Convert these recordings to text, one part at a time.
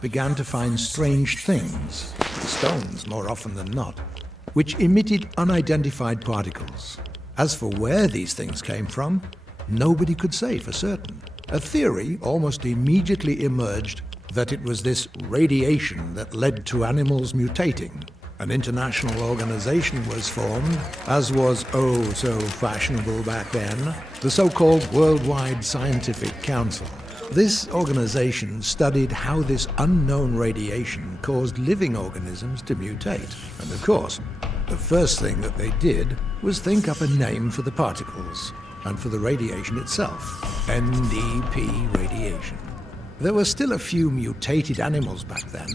began to find strange things, stones more often than not, which emitted unidentified particles. As for where these things came from, nobody could say for certain. A theory almost immediately emerged that it was this radiation that led to animals mutating. An international organization was formed, as was oh so fashionable back then, the so-called Worldwide Scientific Council. This organization studied how this unknown radiation caused living organisms to mutate. And of course, the first thing that they did was think up a name for the particles and for the radiation itself: NDP radiation. There were still a few mutated animals back then,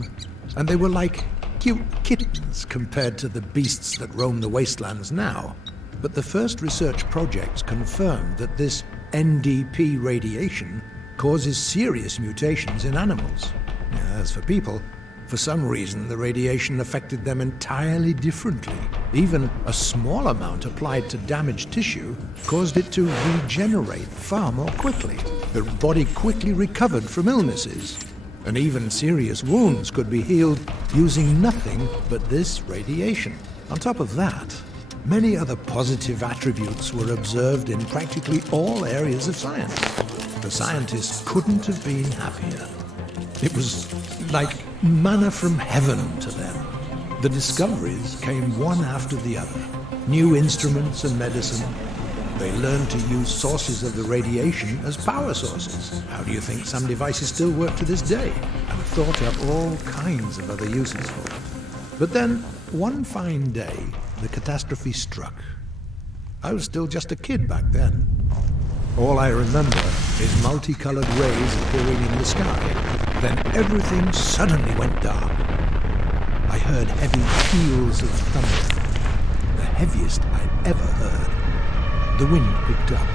and they were like cute kittens compared to the beasts that roam the wastelands now. But the first research projects confirmed that this NDP radiation causes serious mutations in animals. As for people, for some reason the radiation affected them entirely differently. Even a small amount applied to damaged tissue caused it to regenerate far more quickly. The body quickly recovered from illnesses, and even serious wounds could be healed using nothing but this radiation. On top of that, many other positive attributes were observed in practically all areas of science. The scientists couldn't have been happier. It was like manna from heaven to them. The discoveries came one after the other. New instruments and medicine. They learned to use sources of the radiation as power sources. How do you think some devices still work to this day? And thought up all kinds of other uses for it. But then, one fine day, the catastrophe struck. I was still just a kid back then. All I remember is multicolored rays appearing in the sky. Then everything suddenly went dark. I heard heavy peals of thunder, the heaviest I'd ever heard. The wind picked up.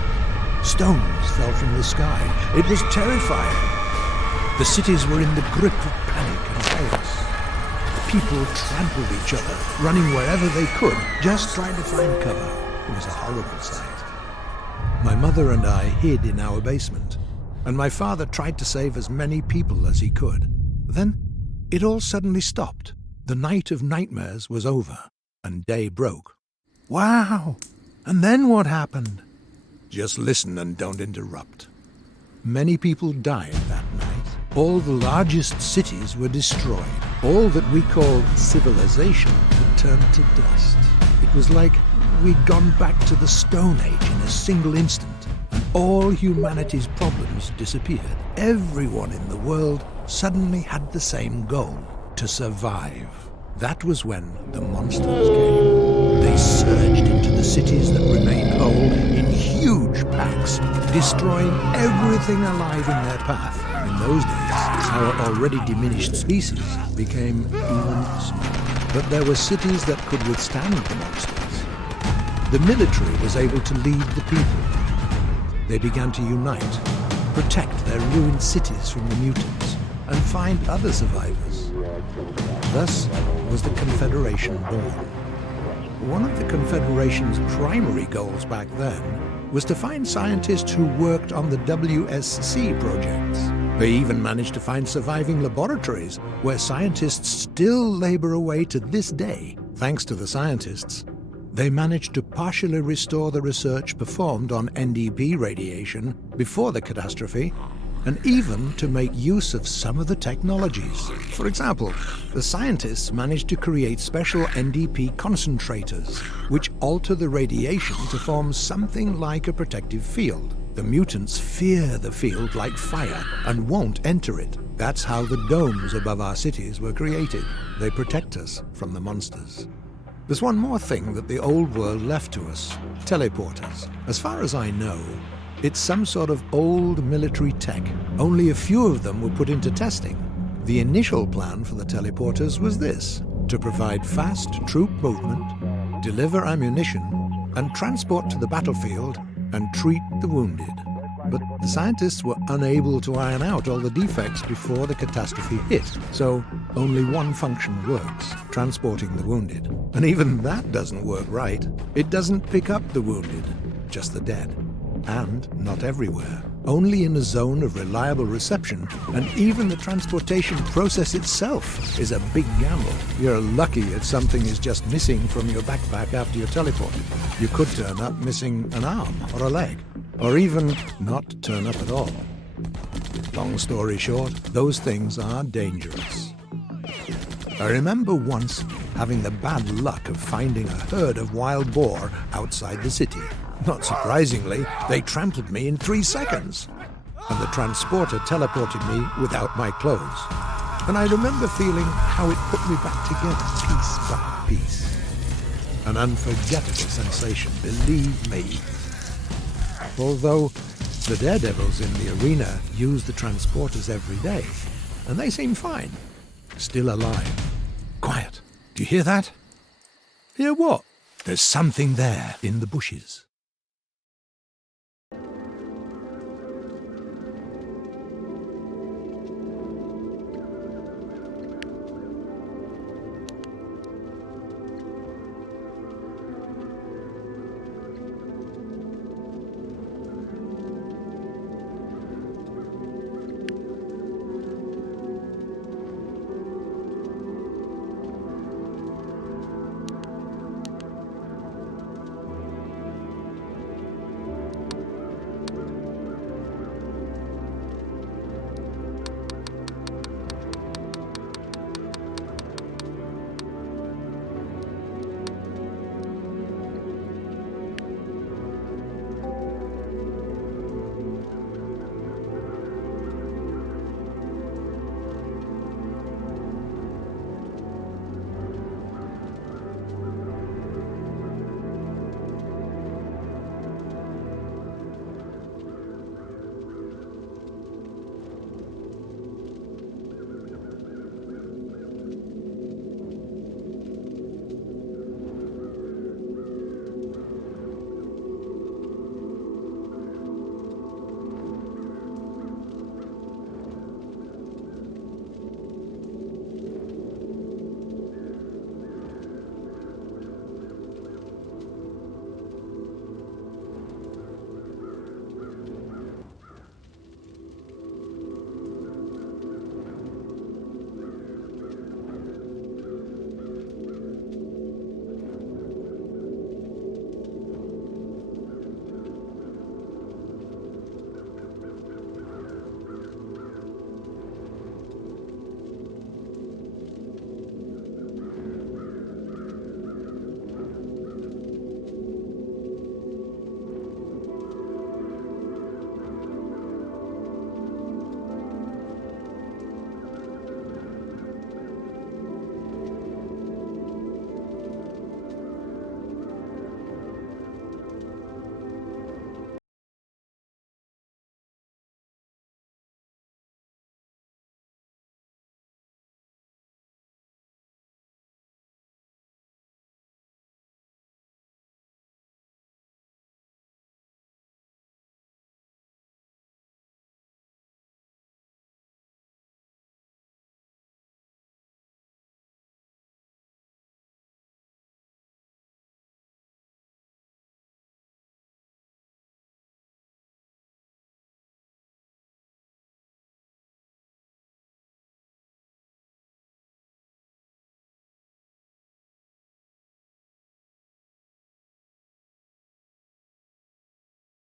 Stones fell from the sky. It was terrifying. The cities were in the grip of panic and chaos. People trampled each other, running wherever they could, just trying to find cover. It was a horrible sight. My mother and I hid in our basement, and my father tried to save as many people as he could. Then, it all suddenly stopped. The night of nightmares was over, and day broke. Wow! And then what happened? Just listen and don't interrupt. Many people died that night. All the largest cities were destroyed. All that we call civilization had turned to dust. It was like we'd gone back to the Stone Age in a single instant, and all humanity's problems disappeared. Everyone in the world suddenly had the same goal: to survive. That was when the monsters came. They surged into the cities that remained whole in huge packs, destroying everything alive in their path. In those days, our already diminished species became even smaller. But there were cities that could withstand the monsters. The military was able to lead the people. They began to unite, protect their ruined cities from the mutants, and find other survivors. Thus was the Confederation born. One of the Confederation's primary goals back then was to find scientists who worked on the WSC projects. They even managed to find surviving laboratories where scientists still labor away to this day. Thanks to the scientists, they managed to partially restore the research performed on NDP radiation before the catastrophe, and even to make use of some of the technologies. For example, the scientists managed to create special NDP concentrators, which alter the radiation to form something like a protective field. The mutants fear the field like fire and won't enter it. That's how the domes above our cities were created. They protect us from the monsters. There's one more thing that the old world left to us: teleporters. As far as I know, it's some sort of old military tech. Only a few of them were put into testing. The initial plan for the teleporters was this: to provide fast troop movement, deliver ammunition, and transport to the battlefield and treat the wounded. But the scientists were unable to iron out all the defects before the catastrophe hit, so only one function works: transporting the wounded. And even that doesn't work right. It doesn't pick up the wounded, just the dead. And not everywhere. only in a zone of reliable reception, and even the transportation process itself is a big gamble. You're lucky if something is just missing from your backpack after you're teleported. You could turn up missing an arm or a leg, or even not turn up at all. Long story short, those things are dangerous. I remember once having the bad luck of finding a herd of wild boar outside the city. Not surprisingly, they trampled me in 3 seconds, and the transporter teleported me without my clothes. And I remember feeling how it put me back together piece by piece. An unforgettable sensation, believe me. Although the daredevils in the arena use the transporters every day, and they seem fine, still alive. Quiet. Do you hear that? Hear what? There's something there in the bushes.